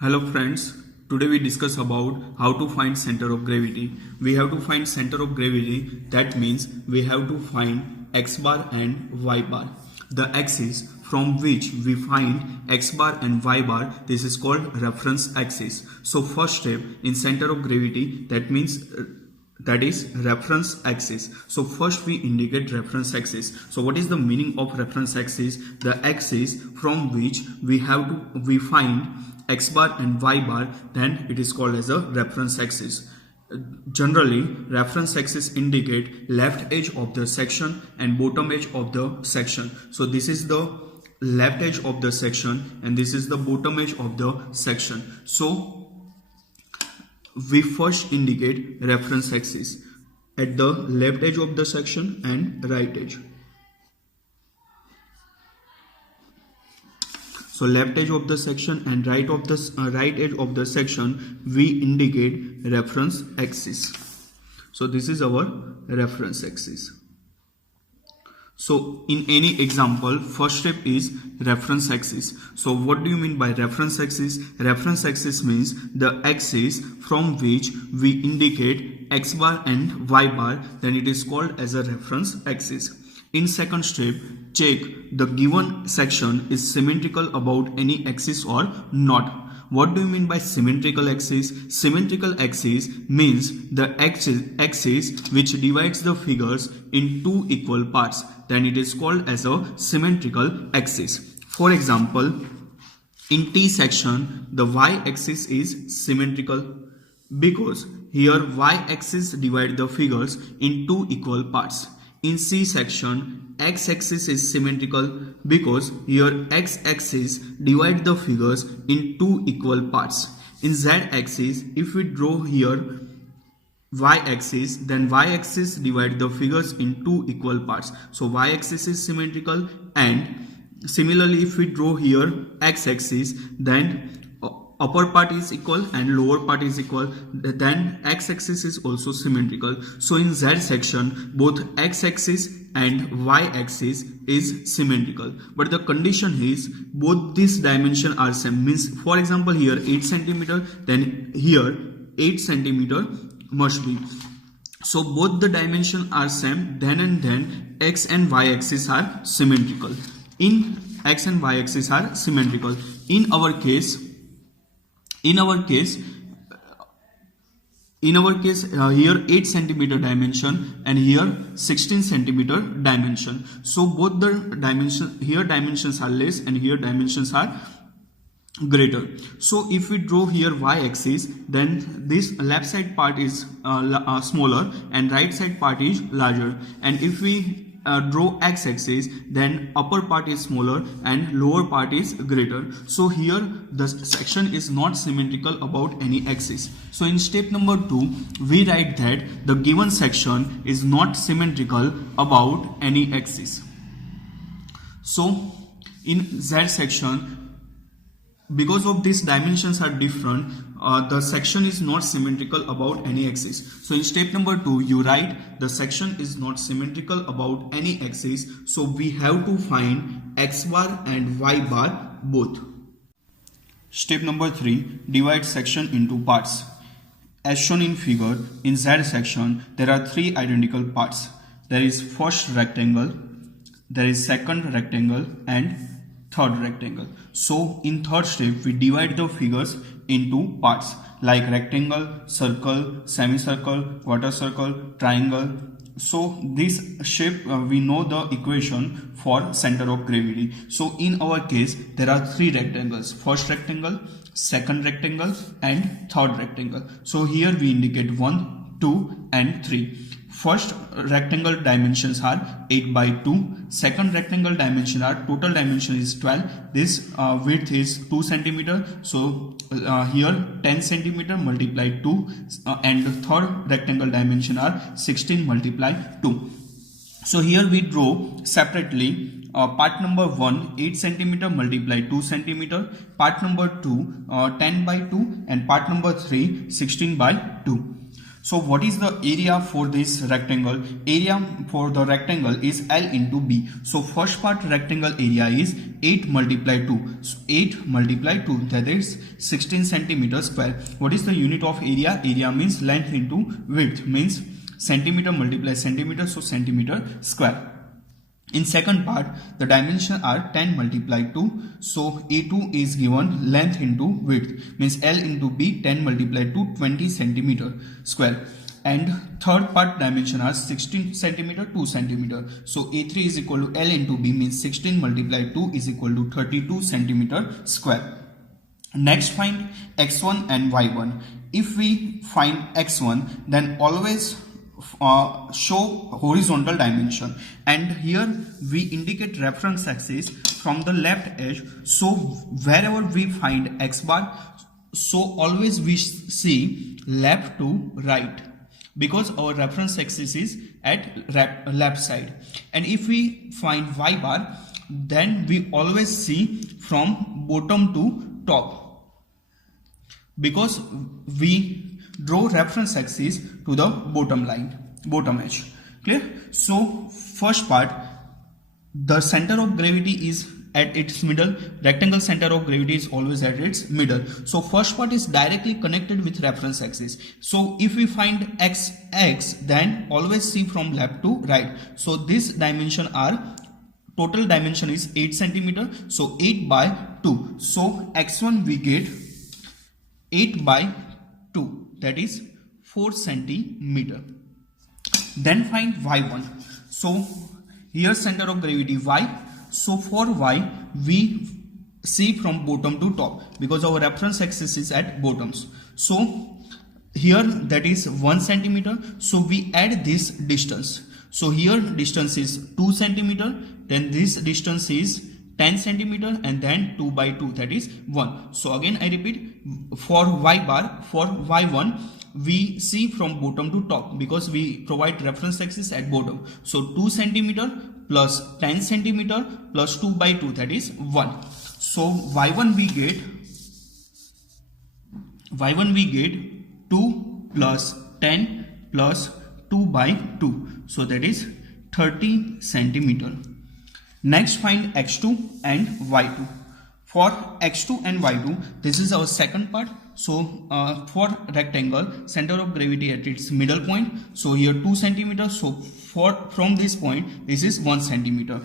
Hello friends, today we discuss about how to find center of gravity. We have to find center of gravity, that means we have to find x bar and y bar. The axis from which we find x bar and y bar, this is called reference axis. So first step in center of gravity, that is reference axis. So first we indicate reference axis. So what is the meaning of reference axis? The axis from which we find x bar and y bar, then it is called as a reference axis. Generally, reference axis indicate left edge of the section and bottom edge of the section. So this is the left edge of the section and this is the bottom edge of the section. So we first indicate reference axis at the left edge of the section and right edge. So left edge of the section and right edge of the section, we indicate reference axis. So this is our reference axis. So in any example, first step is reference axis. So what do you mean by reference axis? Reference axis means the axis from which we indicate x bar and y bar, then it is called as a reference axis. In second step, check the given section is symmetrical about any axis or not. What do you mean by symmetrical axis? Symmetrical axis means the axis which divides the figures in two equal parts. Then it is called as a symmetrical axis. For example, in T section, the y-axis is symmetrical because here y-axis divides the figures in two equal parts. In C section, x-axis is symmetrical because here x-axis divides the figures in two equal parts. In Z-axis, if we draw here y-axis, then y-axis divides the figures in two equal parts. So y-axis is symmetrical, and similarly if we draw here x-axis, then upper part is equal and lower part is equal, then x-axis is also symmetrical. So in Z section, both x-axis and y-axis is symmetrical, but the condition is both these dimensions are same. Means for example here 8 cm, then here 8 cm must be. So both the dimensions are same, then x and y-axis are symmetrical. In x and y-axis are symmetrical. In our case here 8 centimeter dimension and here 16 centimeter dimension. So both the dimensions are less and here dimensions are greater. So if we draw here y-axis, then this left side part is smaller and right side part is larger, and if we draw x-axis, then upper part is smaller and lower part is greater. So here the section is not symmetrical about any axis. So in step number 2, we write that the given section is not symmetrical about any axis. So in Z section, because of these dimensions are different, the section is not symmetrical about any axis. So in step number 2, you write the section is not symmetrical about any axis. So we have to find x bar and y bar both. Step number 3, divide section into parts. As shown in figure, in Z section, there are three identical parts. There is first rectangle, there is second rectangle and third rectangle. So in third step, we divide the figures into parts like rectangle, circle, semicircle, quarter circle, triangle. So this shape we know the equation for center of gravity. So in our case, there are three rectangles: first rectangle, second rectangle and third rectangle. So here we indicate 1, 2 and 3. First rectangle dimensions are 8 by 2. Second rectangle dimension are total dimension is 12. This width is 2 centimeter. So here 10 centimeter multiply 2, and the third rectangle dimension are 16 multiply 2. So here we draw separately part number 1 8 centimeter multiply 2 centimeter, part number 2 10 by 2 and part number 3 16 by 2. So what is the area for this rectangle? Area for the rectangle is L into B. So first part rectangle area is 8 multiplied 2. So 8 multiplied 2, that is 16 centimeter square. What is the unit of area? Area means length into width, means centimeter multiply centimeter, so centimeter square. In second part, the dimensions are 10 multiplied 2. So A2 is given length into width, means L into B, 10 multiplied 2, 20 centimeter square. And third part dimension are 16 centimeter, 2 centimeter. So A3 is equal to L into B, means 16 multiplied 2 is equal to 32 centimeter square. Next, find x1 and y1. If we find x1, then always show horizontal dimension, and here we indicate reference axis from the left edge. So wherever we find x bar, so always we see left to right, because our reference axis is at left side. And if we find y bar, then we always see from bottom to top, because we draw reference axis to the bottom line, bottom edge. Clear? So first part, the center of gravity is at its middle. Rectangle center of gravity is always at its middle. So first part is directly connected with reference axis. So if we find x, then always see from left to right. So this dimension are, total dimension is 8 centimeter. So 8 by 2. So x1 we get 8 by 2, that is 4 centimeter. Then find y1. So here center of gravity y. So for y we see from bottom to top, because our reference axis is at bottoms. So here that is 1 centimeter. So we add this distance. So here distance is 2 centimeter. Then this distance is 10 centimeter, and then 2 by 2, that is 1. So again I repeat, for y bar, for y1 we see from bottom to top, because we provide reference axis at bottom. So 2 centimeter plus 10 centimeter plus 2 by 2, that is 1. So y1 we get 2 plus 10 plus 2 by 2, so that is 30 centimeter. Next, find x2 and y2. For x2 and y2, this is our second part. So for rectangle, center of gravity at its middle point. So here 2 centimeter. So from this point, this is 1 centimeter.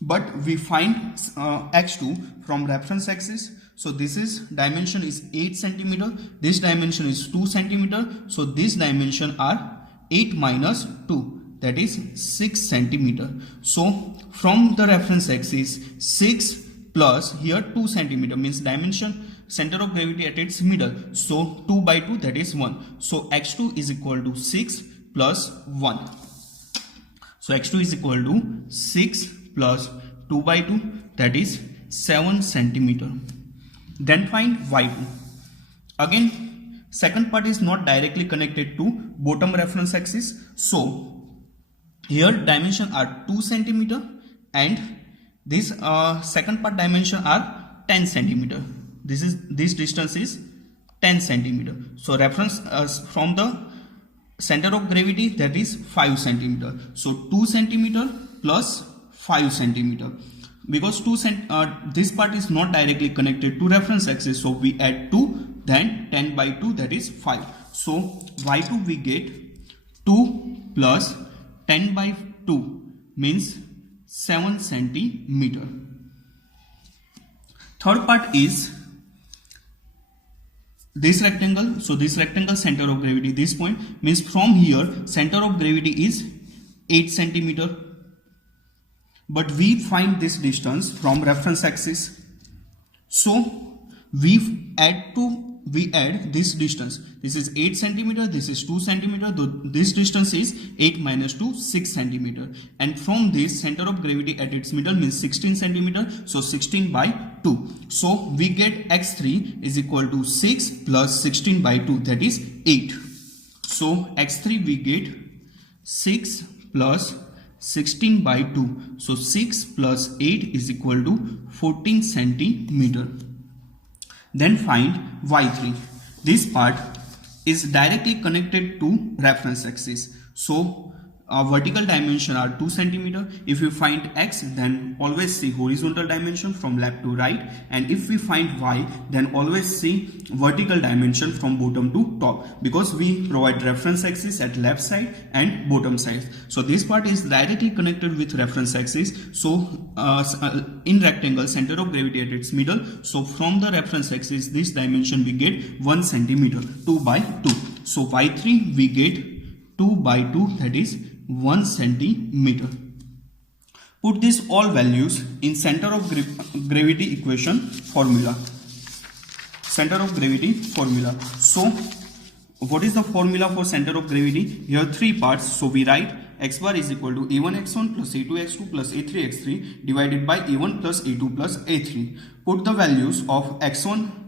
But we find x2 from reference axis. So this is dimension is 8 centimeter. This dimension is 2 centimeter. So this dimension are 8 minus 2. That is 6 centimeter. So from the reference axis, 6 plus here 2 centimeter, means dimension center of gravity at its middle. So 2 by 2, that is 1. So x2 is equal to 6 plus 1. So x2 is equal to 6 plus 2 by 2, that is 7 centimeter. Then find y2. Again, second part is not directly connected to bottom reference axis. So here dimension are 2 centimeter, and this second part dimension are 10 centimeter. This distance is 10 centimeter. So reference from the center of gravity, that is 5 centimeter. So 2 centimeter plus 5 centimeter. Because this part is not directly connected to reference axis, so we add 2, then 10 by 2, that is 5. So y2 we get 2 plus 10 by 2, means 7 centimeter. Third part is this rectangle. So this rectangle center of gravity, this point, means from here center of gravity is 8 centimeter. But we find this distance from reference axis. So we add this distance. This is 8 centimeter, this is 2 centimeter. This distance is 8 minus 2, 6 centimeter. And from this center of gravity at its middle means 16 centimeter. So 16 by 2. So we get x3 is equal to 6 plus 16 by 2, that is 8. So x3 we get 6 plus 16 by 2. So 6 plus 8 is equal to 14 centimeter. Then find y3. This part is directly connected to reference axis. So vertical dimension are 2 centimeter. If you find x, then always see horizontal dimension from left to right, and if we find y, then always see vertical dimension from bottom to top, because we provide reference axis at left side and bottom side. So this part is directly connected with reference axis. So in rectangle, center of gravity at its middle, so from the reference axis this dimension we get 1 centimeter, 2 by 2. So y3 we get 2 by 2, that is 1 centimeter. Put these all values in center of gravity equation formula. Center of gravity formula. So what is the formula for center of gravity? Here 3 parts. So we write x bar is equal to a1x1 plus a2x2 plus a3x3 divided by a1 plus a2 plus a3. Put the values of x1,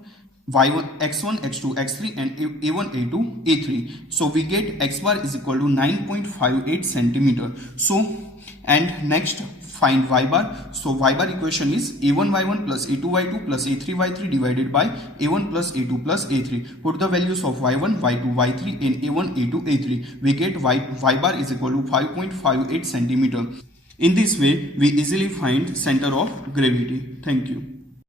y1, x1, x2, x3 and a1, a2, a3. So we get x bar is equal to 9.58 centimeter. So and next find y bar. So y bar equation is a1 y1 plus a2 y2 plus a3 y3 divided by a1 plus a2 plus a3. Put the values of y1, y2, y3 and a1, a2, a3. We get y bar is equal to 5.58 centimeter. In this way, we easily find center of gravity. Thank you.